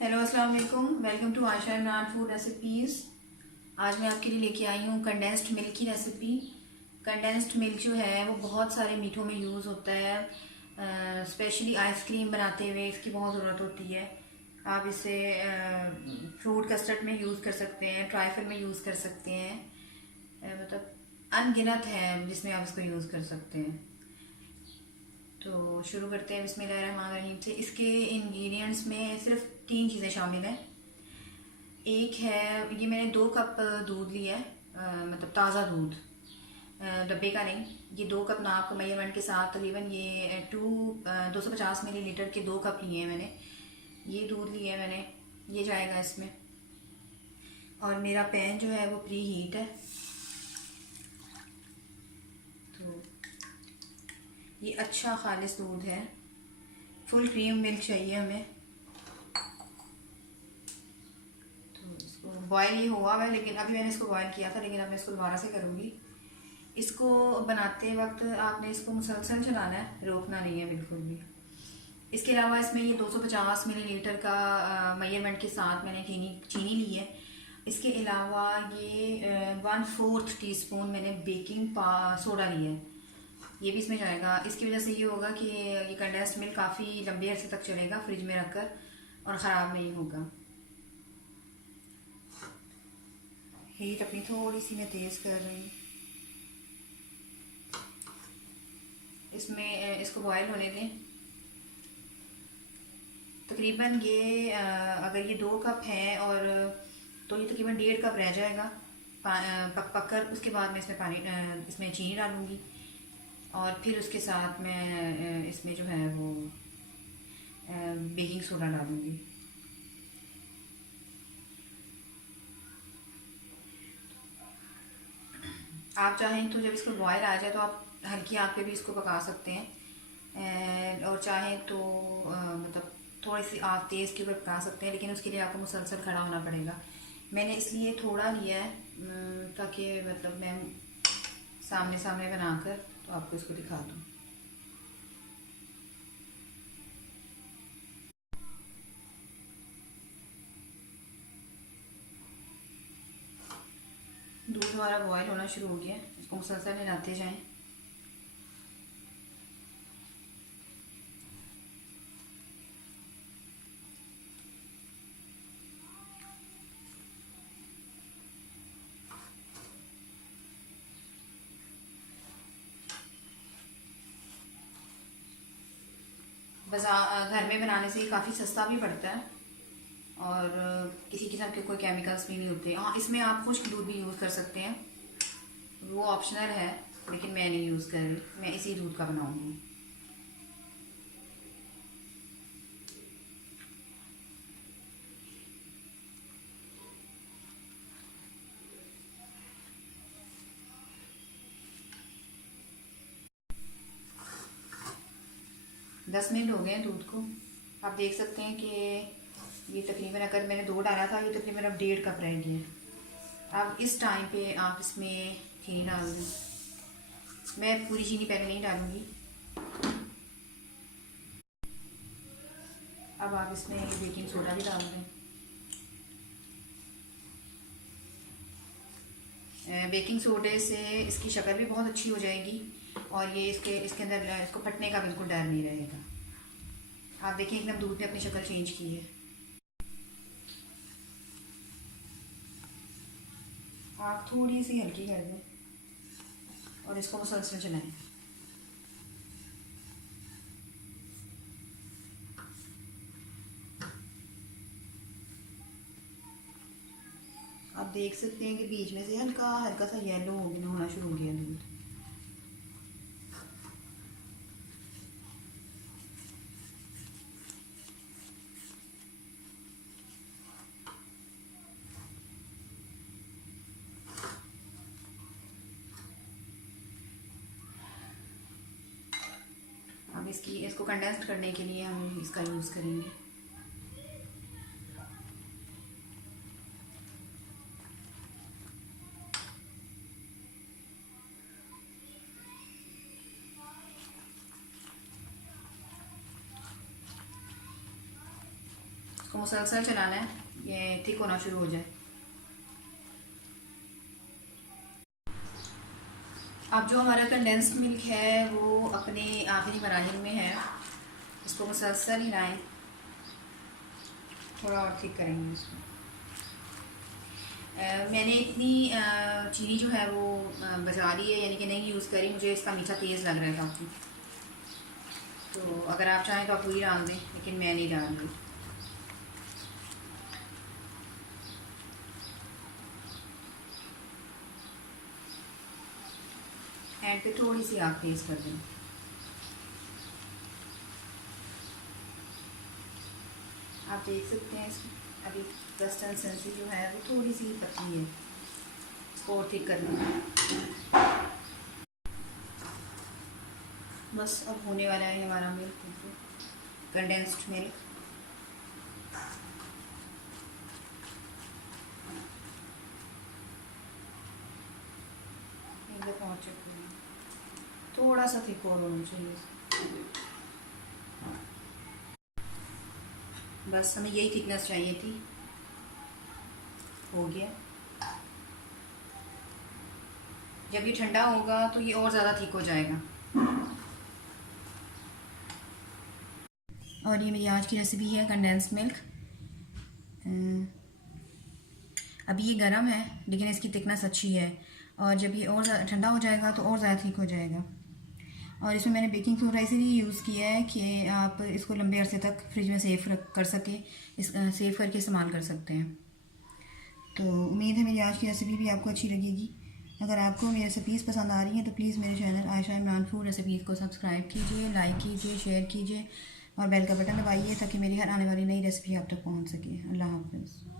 Hello अस्सलाम वालेकुम। Welcome to Asha Imran food recipes. आज मैं आपके लिए लेके आई हूँ कंडेंस्ड मिल्क की रेसिपी। कंडेंस्ड मिल्क जो है वो बहुत सारे मीठों में यूज़ होता है। स्पेशली आइसक्रीम बनाते हुए इसकी बहुत ज़रूरत होती है। आप इसे फ्रूट कस्टर्ड में यूज़ कर सकते हैं, ट्राइफल में यूज़ कर सकते हैं। मतलब अनगिनत है जिसमें आप इसको यूज़ कर सकते हैं। तो शुरू करते हैं बिस्मिल्लाहिर्रहमानिर्रहीम से। इसके इंग्रेडिएंट्स में सिर्फ 3 चीज़ें शामिल हैं। एक है, ये मैंने 2 कप दूध लिया है, मतलब ताज़ा दूध, डब्बे का नहीं। ये 2 कप नाप मेजरमेंट के साथ तकरीबन ये 250 मिलीलीटर के 2 कप लिए हैं मैंने। ये दूध लिया है मैंने, ये जाएगा इसमें। और मेरा पैन जो है वो प्री हीट है। तो ये अच्छा खालिस दूध है, फुल क्रीम मिल्क चाहिए हमें। तो इसको बॉयल ही हुआ है, लेकिन अभी मैंने इसको बॉयल किया था, लेकिन अब मैं इसको दोबारा से करूँगी। इसको बनाते वक्त आपने इसको मुसलसल चलाना है, रोकना नहीं है बिल्कुल भी। इसके अलावा इसमें ये 250 मिलीलीटर का मेजरमेंट के साथ मैंने चीनी ली है। इसके अलावा ये 1/4 टीस्पून मैंने बेकिंग सोडा लिया है, ये भी इसमें जाएगा। इसकी वजह से ये होगा कि ये कंडेंस्ड मिल्क काफ़ी लंबे अरसे तक चलेगा फ्रिज में रखकर और ख़राब नहीं होगा। हीट अपनी थोड़ी सी मैं तेज़ कर रही हूँ। इसमें इसको बॉयल होने दें। तकरीबन ये अगर ये 2 कप है और तो ये तकरीबन 1.5 कप रह जाएगा पक कर। उसके बाद मैं इसमें इसमें चीनी डालूँगी और फिर उसके साथ मैं इसमें जो है वो बेकिंग सोडा डालूँगी। आप चाहें तो जब इसको बॉयल आ जाए तो आप हल्की आंच पे भी इसको पका सकते हैं, और चाहें तो मतलब थोड़ी सी आग तेज़ के ऊपर पका सकते हैं, लेकिन उसके लिए आपको मुसलसल खड़ा होना पड़ेगा। मैंने इसलिए थोड़ा लिया है ताकि मतलब मैं सामने सामने बनाकर तो आपको इसको दिखा दूँ। दूध हमारा बॉयल होना शुरू हो गया, इसको मुसलसल हिलाते जाएं। घर में बनाने से काफ़ी सस्ता भी पड़ता है और किसी किस्म के कोई केमिकल्स भी नहीं होते। हाँ, इसमें आप खुश्क दूध भी यूज़ कर सकते हैं, वो ऑप्शनल है, लेकिन मैं नहीं यूज़ कर रही, मैं इसी दूध का बनाऊंगी। दस मिनट हो गए हैं दूध को। आप देख सकते हैं कि ये तकरीबन, अगर मैंने 2 डाला था, ये तकरीबन अब 1.5 कप रह गया। अब इस टाइम पे आप इसमें चीनी डाल दें। मैं पूरी चीनी पहले नहीं डालूंगी। अब आप इसमें बेकिंग सोडा भी डाल दें। बेकिंग सोडे से इसकी शक्ल भी बहुत अच्छी हो जाएगी और ये इसके अंदर इसको फटने का बिल्कुल डर नहीं रहेगा। आप देखिए एकदम दूध ने अपनी शक्ल चेंज की है। आप थोड़ी सी हल्की कर दें और इसको मुसलसल चलाएं। आप देख सकते हैं कि बीच में से हल्का हल्का सा येलो होना शुरू हो गया दूध। अब इसको कंडेंस्ड करने के लिए हम इसका यूज़ करेंगे। इसको मुसलसल चलाना है, ये थिक होना शुरू हो जाए। अब जो हमारा कंडेंस्ड मिल्क है वो अपने आखिरी मराहिल में है, इसको मुसलसल हिलाएं, थोड़ा और थिक करेंगे इसको। मैंने इतनी चीनी जो है वो बचा ली है, यानी कि नहीं यूज़ करी, मुझे इसका मीठा तेज़ लग रहा है काफ़ी। तो अगर आप चाहें तो आप पूरी डाल दें, लेकिन मैं नहीं डाल रही। एंड पे थोड़ी सी आग तेज़ कर दें। आप देख सकते हैं अभी कंसिस्टेंसी जो है वो थोड़ी सी पतली है, इसको और थिक कर लें। बस अब होने वाला है हमारा मिल्क, कंडेंस्ड मिल्क। एक दफ़ा और चेक करें, थोड़ा सा थिक और होना चाहिए। बस हमें यही थिकनेस चाहिए थी, हो गया। जब ये ठंडा होगा तो ये और ज़्यादा थिक हो जाएगा। और ये मेरी आज की रेसिपी है कंडेंस्ड मिल्क। अभी ये गर्म है लेकिन इसकी थिकनेस अच्छी है, और जब ये और ठंडा हो जाएगा तो और ज़्यादा थिक हो जाएगा। और इसमें मैंने बेकिंग सोडा इसीलिए यूज़ किया है कि आप इसको लंबे अरसे तक फ्रिज में सेव कर सकें, सेव करके इस्तेमाल कर सकते हैं। तो उम्मीद है मेरी आज की रेसिपी भी आपको अच्छी लगेगी। अगर आपको मेरी रेसिपीज़ पसंद आ रही हैं तो प्लीज़ मेरे channel Ayesha Imran food recipes को सब्सक्राइब कीजिए, लाइक कीजिए, शेयर कीजिए और बेल का बटन दबाइए ताकि मेरी हर आने वाली नई रेसिपी आप तक पहुँच सके। अल्लाह हाफ़िज़।